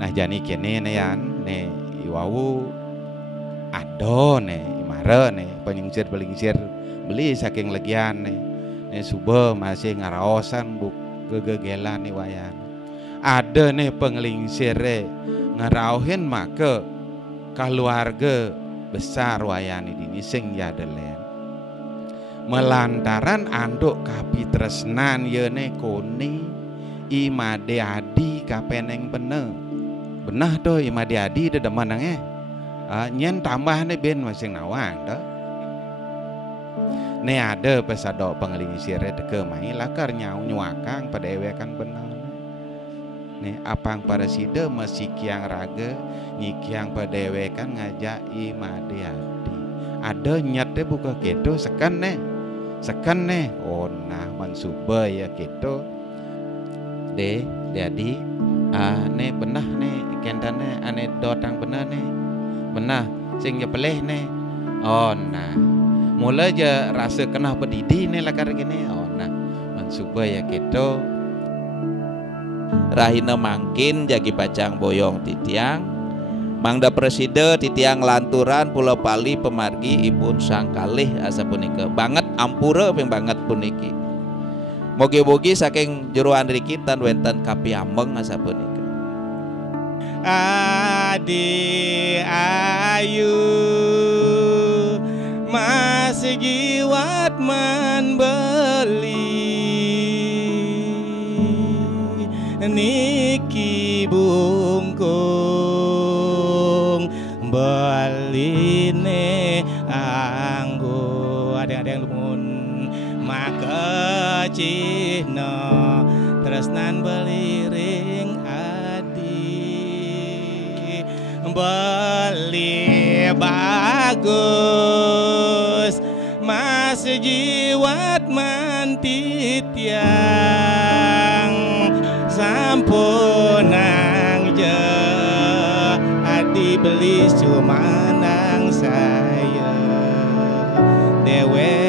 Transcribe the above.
Nah jani kene ne yan ne iwau ado ne imare ne penyingsir beli saking legian ne subuh masih ngaraosan buk gegegelan nih wayan. Ada nih penglingsir ngarauhin maka keluarga besar wayan ini sing yadelen. Melantaran anduk kapitresnan yene koni imade adi kapeneng benah tuh imade adi de demenange nyen tambah nih ben masing nawang dah. Ne ada pesado penglingsir deke mai lakar nyau nyuakang pada ewekan benar. Ne apang para sida masih kiang raga nyikiang pada ewekan ngajak imade adi. Ada nyat deh buka keto sekan ne oh nah mansuba ya keto de jadi ne benah ne kendane ane dotang benar ne benah sing je peleh ne oh nah mula je rasa kena pedidi ne lakar gini oh nah mansuba ya keto rahina mangkin jagi pacang boyong titiang mangda preside titiang lanturan Pulau Pali pemargi ipun sangkalih asa punika banget ampura ping banget puniki mogi-mogi saking jeroan rikitan wenten kapiameng asa punika adi ayu masih jiwat man beli niki bungkung baline anggo ada yang lumun maka cina tresnan beliring adi beli bagus masih jiwat mantitiang sampunang je adi beli cuma nang saya dewe